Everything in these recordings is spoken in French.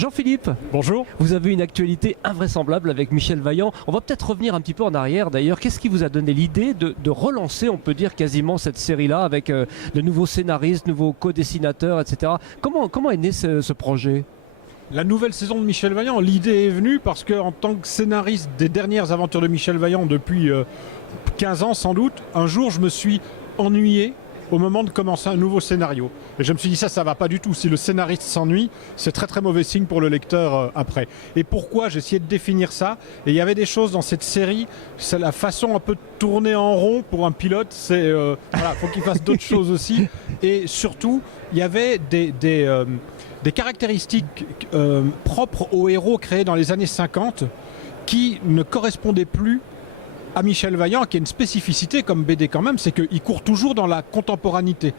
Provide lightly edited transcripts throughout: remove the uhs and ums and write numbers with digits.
Jean-Philippe, Bonjour. vous avez une actualité invraisemblable avec Michel Vaillant. On va peut-être revenir un petit peu en arrière d'ailleurs. Qu'est-ce qui vous a donné l'idée de relancer, on peut dire quasiment cette série-là avec de nouveaux scénaristes, nouveaux co-dessinateurs, etc. Comment est né ce projet ? La nouvelle saison de Michel Vaillant, l'idée est venue parce qu'en tant que scénariste des dernières aventures de Michel Vaillant depuis 15 ans sans doute, un jour je me suis ennuyé au moment de commencer un nouveau scénario. Et je me suis dit ça va pas du tout. Si le scénariste s'ennuie, c'est très très mauvais signe pour le lecteur après. Et pourquoi? J'ai essayé de définir ça. Et il y avait des choses dans cette série, c'est la façon un peu de tourner en rond pour un pilote. C'est voilà, faut qu'il fasse d'autres choses aussi. Et surtout, il y avait des caractéristiques propres aux héros créés dans les années 50 qui ne correspondaient plus à Michel Vaillant, qui a une spécificité comme BD quand même, c'est qu'il court toujours dans la contemporanité.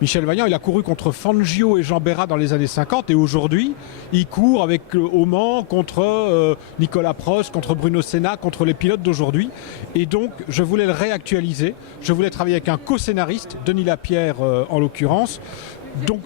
Michel Vaillant, il a couru contre Fangio et Jean Bérat dans les années 50 et aujourd'hui, il court avec Auman contre Nicolas Prost, contre Bruno Senna, contre les pilotes d'aujourd'hui. Et donc, je voulais le réactualiser. Je voulais travailler avec un co-scénariste, Denis Lapierre en l'occurrence. Donc,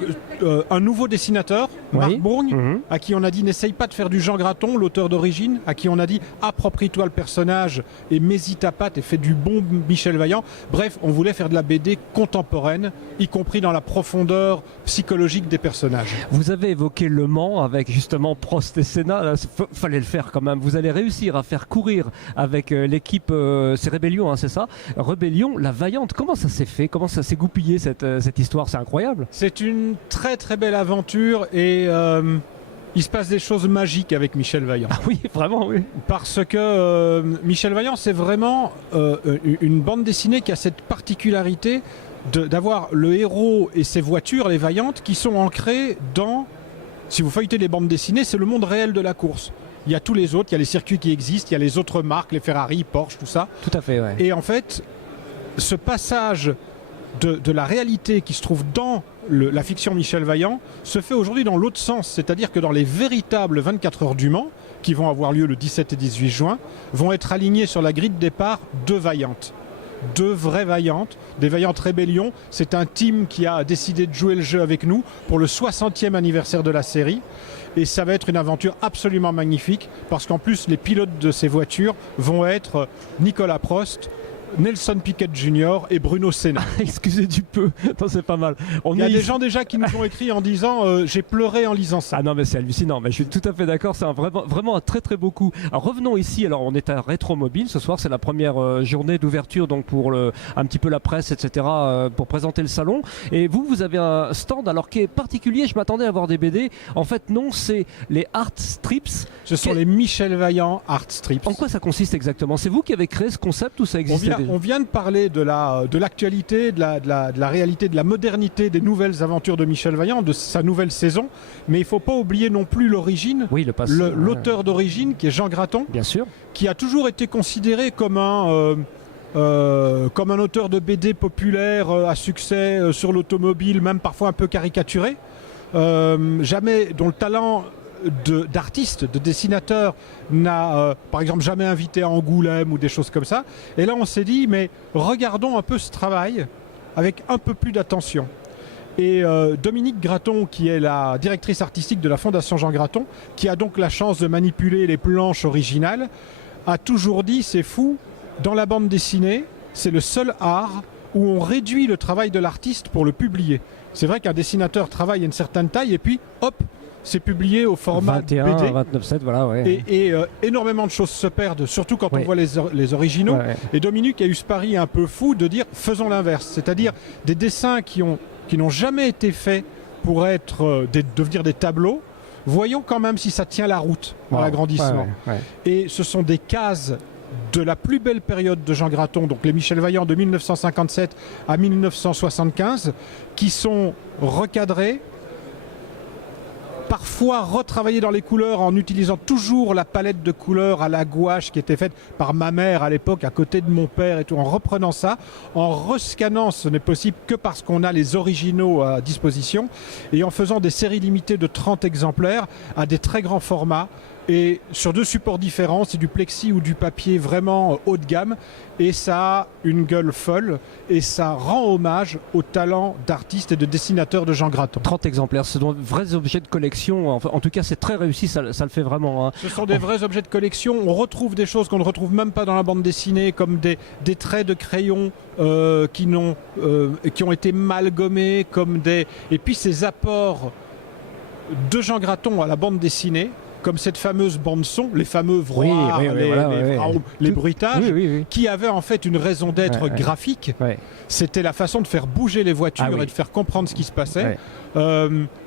un nouveau dessinateur, Marc Bourgne, à qui on a dit n'essaye pas de faire du Jean Graton, l'auteur d'origine, à qui on a dit approprie-toi le personnage et mets-y ta patte et fais du bon Michel Vaillant. Bref, on voulait faire de la BD contemporaine, y compris dans la profondeur psychologique des personnages. Vous avez évoqué Le Mans avec justement Prost et Senna. Fallait le faire quand même. Vous allez réussir à faire courir avec l'équipe, c'est Rébellion, hein, c'est ça? Rébellion, la Vaillante. Comment ça s'est fait? Comment ça s'est goupillé cette histoire? C'est incroyable. C'est une très très belle aventure et il se passe des choses magiques avec Michel Vaillant. Ah oui, vraiment, oui. Parce que Michel Vaillant, c'est vraiment une bande dessinée qui a cette particularité d'avoir le héros et ses voitures, les Vaillantes, qui sont ancrées dans, si vous feuilletez les bandes dessinées, c'est le monde réel de la course. Il y a tous les autres, il y a les circuits qui existent, il y a les autres marques, les Ferrari, Porsche, tout ça. Tout à fait, ouais. Et en fait, ce passage de la réalité qui se trouve dans la fiction Michel Vaillant se fait aujourd'hui dans l'autre sens, c'est-à-dire que dans les véritables 24 heures du Mans, qui vont avoir lieu le 17 et 18 juin, vont être alignées sur la grille de départ deux Vaillantes. Deux vraies Vaillantes, des Vaillantes Rébellion. C'est un team qui a décidé de jouer le jeu avec nous pour le 60e anniversaire de la série. Et ça va être une aventure absolument magnifique parce qu'en plus, les pilotes de ces voitures vont être Nicolas Prost, Nelson Piquet Jr. et Bruno Senna. Excusez du peu, c'est pas mal. Il y a des gens déjà qui nous ont écrit en disant j'ai pleuré en lisant ça. Ah non mais c'est hallucinant, mais je suis tout à fait d'accord, c'est vraiment un très très beau coup. Alors revenons ici, alors on est à Rétromobile ce soir, c'est la première journée d'ouverture donc pour un petit peu la presse, etc. Pour présenter le salon. Et vous avez un stand alors qui est particulier, je m'attendais à voir des BD. En fait non, c'est les Art Strips. Ce sont les Michel Vaillant Art Strips. En quoi ça consiste exactement? C'est vous qui avez créé ce concept ou ça existait? On vient de parler de l'actualité, de la réalité, de la modernité des nouvelles aventures de Michel Vaillant, de sa nouvelle saison. Mais il ne faut pas oublier non plus l'origine, oui, l'auteur d'origine qui est Jean Graton, bien sûr, qui a toujours été considéré comme un auteur de BD populaire à succès sur l'automobile, même parfois un peu caricaturé. Jamais, dont le talent d'artiste, de dessinateur n'a par exemple jamais invité à Angoulême ou des choses comme ça. Et là on s'est dit mais regardons un peu ce travail avec un peu plus d'attention. Et Dominique Graton, qui est la directrice artistique de la Fondation Jean Graton, qui a donc la chance de manipuler les planches originales, a toujours dit c'est fou, dans la bande dessinée c'est le seul art où on réduit le travail de l'artiste pour le publier. C'est vrai qu'un dessinateur travaille à une certaine taille et puis hop, c'est publié au format 21, BD. 29,7, voilà, ouais. Et énormément de choses se perdent, surtout quand on voit les originaux. Ouais. Et Dominique a eu ce pari un peu fou de dire faisons l'inverse, c'est-à-dire des dessins qui n'ont jamais été faits pour devenir des tableaux. Voyons quand même si ça tient la route à l'agrandissement. Et ce sont des cases de la plus belle période de Jean Graton, donc les Michel Vaillant de 1957 à 1975, qui sont recadrées, parfois retravaillé dans les couleurs en utilisant toujours la palette de couleurs à la gouache qui était faite par ma mère à l'époque à côté de mon père et tout, en reprenant ça, en rescannant, ce n'est possible que parce qu'on a les originaux à disposition, et en faisant des séries limitées de 30 exemplaires à des très grands formats Et sur 2 supports différents, c'est du plexi ou du papier vraiment haut de gamme. Et ça a une gueule folle. Et ça rend hommage au talent d'artiste et de dessinateur de Jean Graton. 30 exemplaires, ce sont de vrais objets de collection. En tout cas, c'est très réussi, ça le fait vraiment. Hein. Ce sont des vrais objets de collection. On retrouve des choses qu'on ne retrouve même pas dans la bande dessinée, comme des traits de crayon qui ont été mal gommés, et puis ces apports de Jean Graton à la bande dessinée, comme cette fameuse bande-son, les fameux vroirs, les bruitages, qui avaient en fait une raison d'être graphique. C'était la façon de faire bouger les voitures et de faire comprendre ce qui se passait.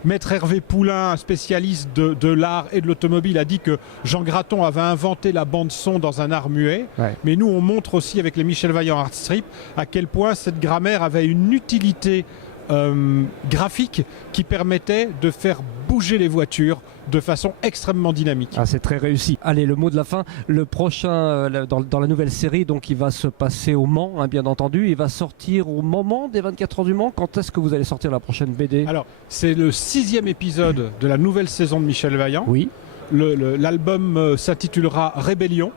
Maître Hervé Poulain, un spécialiste de l'art et de l'automobile, a dit que Jean Graton avait inventé la bande-son dans un art muet. Mais nous, on montre aussi avec les Michel Vaillant Art Strip à quel point cette grammaire avait une utilité graphique qui permettait de faire bouger les voitures de façon extrêmement dynamique. Ah, c'est très réussi. Allez, le mot de la fin. Le prochain, dans la nouvelle série, donc il va se passer au Mans, hein, bien entendu. Il va sortir au moment des 24 heures du Mans. Quand est-ce que vous allez sortir la prochaine BD? Alors, c'est le 6e épisode de la nouvelle saison de Michel Vaillant. Oui. L'album s'intitulera Rébellion.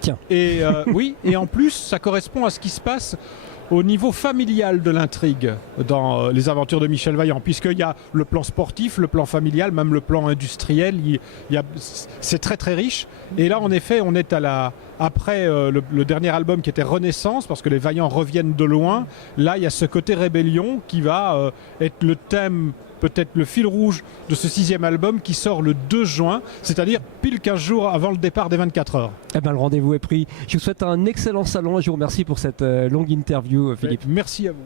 Tiens. Et oui, et en plus, ça correspond à ce qui se passe au niveau familial de l'intrigue dans les aventures de Michel Vaillant, puisqu'il y a le plan sportif, le plan familial, même le plan industriel, c'est très très riche. Et là, en effet, on est après le dernier album qui était Renaissance, parce que les Vaillants reviennent de loin. Là, il y a ce côté rébellion qui va être le thème, peut-être le fil rouge de ce 6e album qui sort le 2 juin, c'est-à-dire pile 15 jours avant le départ des 24 heures. Eh ben, le rendez-vous est pris. Je vous souhaite un excellent salon et je vous remercie pour cette longue interview, Philippe. Merci à vous.